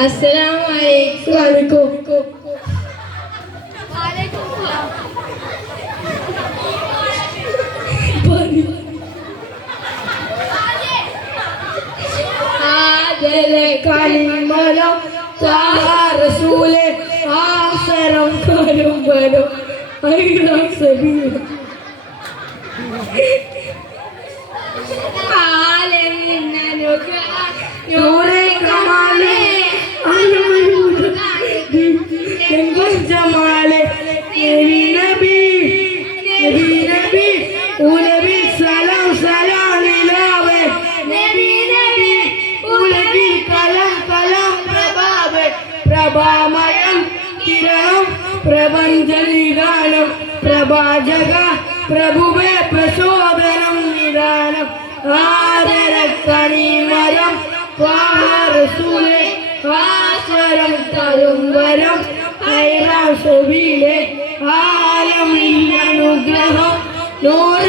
Assalamualaikum. Waalaikumsalam. Adele kalimala ta rasule asaram kalum balum. Ayo sabir. പ്രഭാമയം കിരണം പ്രപഞ്ചനിഗാനം പ്രഭാജക പ്രഭുവേ പ്രചോദനം നിദാനം. ആദരക്കണിമരം വാഹരസൂലെ ആശ്വരം തരുംവരം ഐരാസബീലെ ആലം അനുഗ്രഹം നൂറെ